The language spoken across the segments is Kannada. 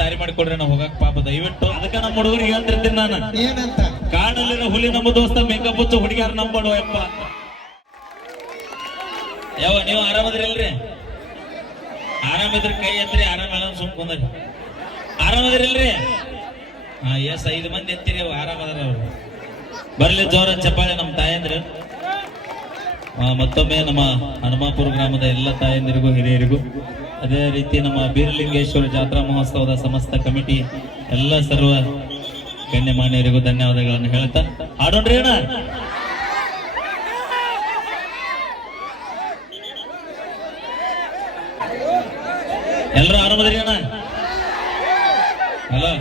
ದಾರಿ ಮಾಡಿಕೊಡ್ರಿ ನಾವು ಹೋಗಕ್ ಪಾಪ ದಯವಿಟ್ಟು. ಅದಕ್ಕ ನಮ್ಮ ಹುಡುಗರಿಗೆ ಹೇಳ್ತಿರ್ತೀನಿ ನಾನು, ಏನಂತ? ಕಾಡಲ್ಲಿರೋ ಹುಲಿ ನಮ್ಮ ದೋಸ್ತ, ಮೇಕಪ್ ಹಚ್ಚು ಹುಡುಗಿಯಾರ ನಂಬಡು ಯಪ್ಪ. ಯಾವ ನೀವು ಆರಾಮದ್ರಿಲ್ರಿ? ಆರಾಮಿದ್ರಿ ಕೈ ಎತ್ರಿ, ಆರಾಮ ಸುಮ್ಕೊಂಡ್ರಿ. ಆರಾಮದ್ರಿಲ್ರಿ? ಹಾ ಎಸ್ 5 ಮಂದಿ ಎತ್ತಿರಿ, ಆರಾಮದ್ರ ಅವ್ರು. ಬರ್ಲಿ ಜೋರ ಚಪ್ಪಾಳೆ ನಮ್ಮ ತಾಯಂದ್ರು. ಮತ್ತೊಮ್ಮೆ ನಮ್ಮ ಹನುಮಾಪುರ ಗ್ರಾಮದ ಎಲ್ಲ ತಾಯಂದಿರಿಗೂ ಹಿರಿಯರಿಗೂ, ಅದೇ ರೀತಿ ನಮ್ಮ ಬೀರಲಿಂಗೇಶ್ವರ ಜಾತ್ರಾ ಮಹೋತ್ಸವದ ಸಮಸ್ತ ಕಮಿಟಿ ಎಲ್ಲ ಸರ್ವ ಗಣ್ಯಮಾನ್ಯರಿಗೂ ಧನ್ಯವಾದಗಳನ್ನು ಹೇಳ್ತಾ ಹಾಡೋಣ್ರಿ ಅಣ್ಣ. ಎಲ್ರು ಆರಾಮದ್ರಿ ಅಣ್ಣ? ಹಲೋ,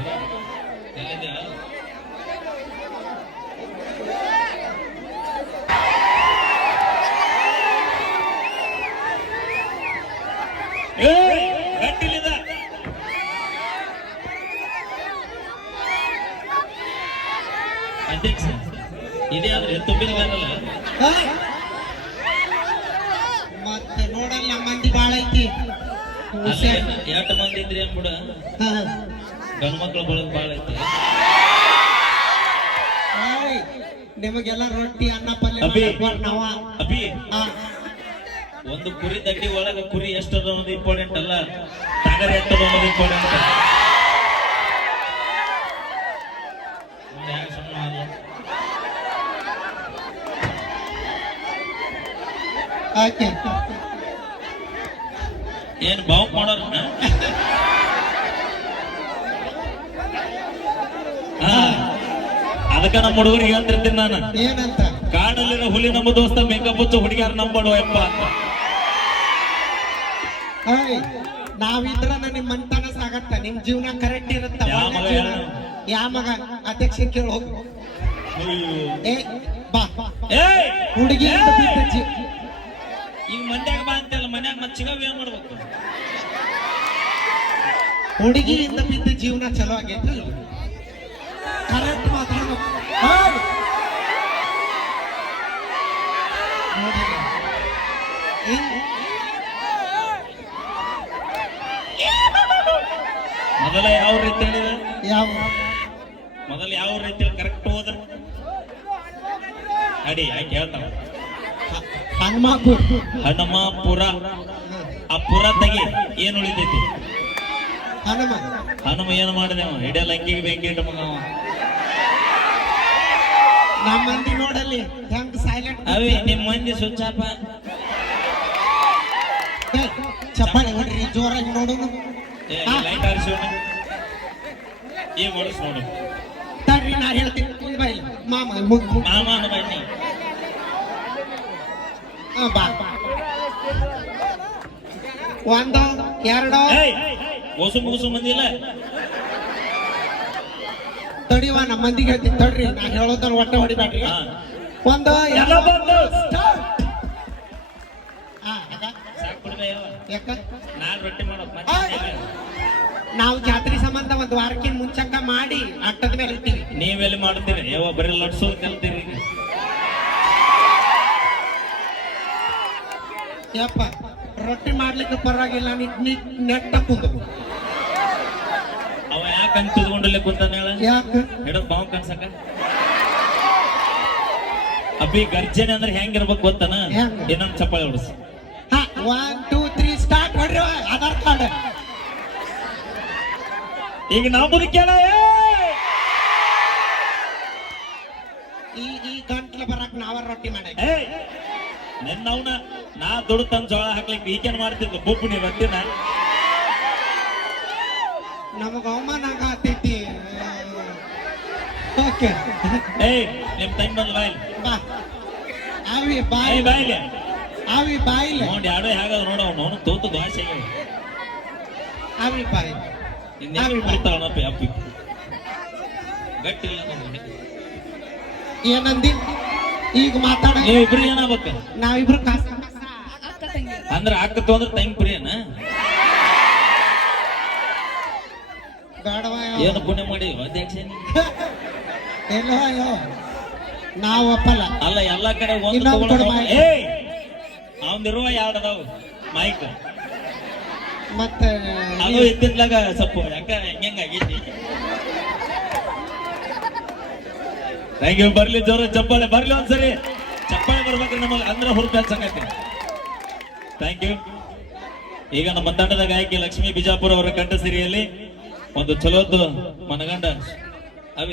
ಗಟ್ಟಿಲಿದ ಅಧ್ಯಕ್ಷ ಇದೇ ಆದ್ರೆ ತುಂಬಿರಲ್ಲ ಮತ್ತೆ ನೋಡಲ್ಲ, ಮಂದಿ ಬಾಳ ಐತಿ. 2 ಮಂದಿ ಇದ್ರಿ ಅಂದ್ಬಿಡ, ಗಂಡು ಮಕ್ಳು ಬಳಗ್ ಬಾಳ ಐತಿ. ನಿಮಗೆಲ್ಲ ರೊಟ್ಟಿ ಅನ್ನ ಪಲ್ಯ ನಾವ ಅಭಿ, ಒಂದು ಕುರಿ ದಡ್ಡಿ ಒಳಗ ಕುರಿ ಎಷ್ಟು ಅನ್ನೋದು ಇಂಪಾರ್ಟೆಂಟ್ ಅಲ್ಲ, ಟಗರ್ ಎಷ್ಟು ಅನ್ನೋದು ಇಂಪಾರ್ಟೆಂಟ್. ಏನ್ ಬಾವು ಮಾಡೋರ? ಅದಕ್ಕ ನಮ್ಮ ಹುಡುಗರಿಗೆ ಹೇಳ್ತಿರ್ತೀನಿ ನಾನು, ಏನಂತ? ಕಾಡಲ್ಲಿರೋ ಹುಲಿ ನಮ್ಮ ದೋಸ್ತ, ಮೇಕಪ್ ಹಚ್ಚು ಹುಡುಗಿಯಾರ ನಂಬಡು ಯಪ್ಪ. ನಾವಿದ್ರ ನಿಮ್ ಮನ್ತನ ಸಾಗತ್ತ, ನಿಮ್ ಜೀವನ ಕರೆಕ್ಟ್ ಇರುತ್ತ. ಯಾ ಮಗ ಅಧ್ಯಕ್ಷ ಕೇಳ ಹೋಗು. ಏ ಬಾ, ಹುಡುಗಿ ಈಗ ಮಂಡ್ಯಾಗ ಬಾ ಅಂತಲ್ಲ, ಮನ್ಯಾಗ ಮತ್ ಚಿಗವ್ ಏನ್ ಮಾಡ್ಬೇಕು? ಹುಡುಗಿಯಿಂದ ಬಿದ್ದ ಜೀವನ ಚಲೋ ಆಗೈತಿ. ಕರೆಕ್ಟ್ ಮಾತಾಡೋ ಮೊದಲ ಯಾವ ರೀತಿ ಹೇಳಿದ? ಮೊದಲ ಯಾವ ರೀತಿ ಕರೆಕ್ಟ್ ಹೋದ ಅಡಿ ಯಾಕೆ ಹೇಳ್ತಾವ? ಹನುಮಾಪುರ. ಆ ಪುರ ತೆಗಿ, ಏನ್ ಉಳಿತೈತಿ? ಹನುಮ ಏನು ಮಾಡಿದೆವ? ಹಿಡಿಯಲ್ಲ ಅಂಗಿಗೆ ಬೆಂಕಿ ಇಟ್ಟ ಮಗ. ನಮ್ಮ ಮಂದಿ ನೋಡಲ್ಲಿ ಹೆಂಗ್ ಸೈಲೆಂಟ್. ಅವಿ ನಿಮ್ ಮಂದಿ ಸುಚ್ಚಾಪ ಚಪ್ಪಾಳೆ ಹೊಡ್ರಿ ಜೋರಾಗಿ ನೋಡೋಣ. ಲೈಟ್ ಆರಿಸೋಣ, ಈಗ ಹೊಡಿಸ್ ನೋಡು. ತಡ್ರಿ ನಾ ಹೇಳ್ತೀನಿ. ಬೈ ಮಾಮ ಮಾಮನ ಬನ್ನಿ. ಬಾ, 1 2 ಓಸು ಮುಗುಸು ಮಂದಿಲ್ಲ. ತಡಿವ, ನಮ್ಮ ಮಂದಿಗೆ ಹೇಳ್ತೀನಿ ತಡ್ರಿ, ನಾ ಹೇಳೋದನ್ನ ಒಟ್ಟೆ ಹೊಡಿಬೇಡ್ರಿ. 1 2 ರೊಟ್ಟಿ ಮಾಡೋ ನಾವು ಜಾತ್ರೆ ಸಂಬಂಧ 1 ವಾರಕ್ಕಿಂತ ಮುಂಚಕ ಮಾಡಿ ಅಟ್ಟದ ಮೇಲೆ ಇರ್ತೀವಿ. ನೀವೆಲ್ಲಿ ಮಾಡ್ತೀರಿ? ಯಾವ ಬರೀ ಲಟ್ಸೋದು ಕಲ್ತೀರಿ? ಯಪ್ಪ, ರೊಟ್ಟಿ ಮಾಡ್ಲಿಕ್ಕೆ ಪರವಾಗಿಲ್ಲ, ನೆಟ್ಟ ಕುಂದು. ಅವ ಯಾಕೆ ಹಂಗ ತುದ್ಕೊಂಡಲ್ಲೇ ಕೂತಾನ ಹೇಳ? ಯಾಕೆ ಹಿಡದ್ ಬಾವು ಕನ್ಸಕ? ಅಬ್ಬಿ ಗರ್ಜನೆ ಅಂದ್ರೆ ಹೆಂಗಿರ್ಬೇಕು ಗೊತ್ತನ? ಇನ್ನೊಂದು ಚಪ್ಪಾಳೆ ಹೊಡಿಸ್. 1 2 3 ಸ್ಟಾರ್ಟ್ ಮಾಡ್ರಿ. ಆಧಾರ್ ಕಾರ್ಡ್ ಈಗ ನಮ್ಮದು ಕೇಳ. ಈ ಗಂಟ್ಲು ಬರಕ್ ನಾವ ರೊಟ್ಟಿ ಮಾಡ. ನಿನ್ನವನ ನಾ ದುಡ್ಡು ತಂದ್ ಜೋಳ ಹಾಕ್ಲಿಕ್ಕೆ ಈಗೇನ್ ಮಾಡ್ತಿದ್ಲು ಬುಬ್ಬು ನೀ ರೊಟ್ಟಿನ? ನಮಗ ಅವಮಾನ ಆಗತೈತಿ. ಓಕೆ, ನಿಮ್ ಟೈಮ್ ಬಂದ್ ಬಾಯ್ಲಿ. ಬಾ ಆವಿ ಬಾಯಿ ಬಾಯ್ಲಿ, ಆವಿ ಬಾಯಿಲಿ ನೋಡಿ ಯಾಡೋ ಹೇಗದ ನೋಡ. ಅವನು ತೋತು ದ್ವಾಸೆ ಆವಿ ಬಾಯಿ ಬರ್ತಾವನಪ್ಪ. ಅಪ್ಪಿ ಗಟ್ಟಿಲ್ಲ ಏನಂದಿ? ಈಗ ಮಾತಾಡ. ನೀವಿಬ್ರು ಏನಾಗ್ಬೇಕ? ನಾವಿಬ್ರು ಅಂದ್ರ ಅಕ್ಕ ತೊಂದ್ರೆ ಟೈಮ್ ಪ್ರಿಯನ? ಬೇಡವ, ಏನು ಪುಣ್ಯ ಮಾಡಿ ಅಧ್ಯಕ್ಷ? ಎಲ್ಲೋ ನಾವು ಒಪ್ಪಲ್ಲ. ಅಲ್ಲ, ಎಲ್ಲಾ ಕಡೆ ಒಂದು ಅವಂದಿರುವ 2 ಅದಾವು ಮೈಕ್. ಮತ್ತೆ ಅದು ಇತ್ತಿತ್ಲಾಗ ಸ್ವಲ್ಪ ಯಾಕ ಹೆಂಗಾಗೈತಿ. Thank you. ಬರ್ಲಿ ಜೋರ ಚಪ್ಪಾಳೆ ಬರ್ಲಿ, ಒಂದ್ಸರಿ ಚಪ್ಪಾಳೆ ಬರ್ಬೇಕ್ರಿ ನಮಗೆ, ಅಂದ್ರೆ ಹುರುಪು ಹೆಚ್ಚಾಗೈತಿ. Thank you. ಈಗ ನಮ್ಮ ತಂಡದ ಗಾಯಕಿ ಲಕ್ಷ್ಮೀ ಬಿಜಾಪುರ ಅವರ ಕಂಠ ಸಿರಿಯಲ್ಲಿ ಒಂದು ಚಲೋದ್ದು ಮನಗಂಡ ಅವಿ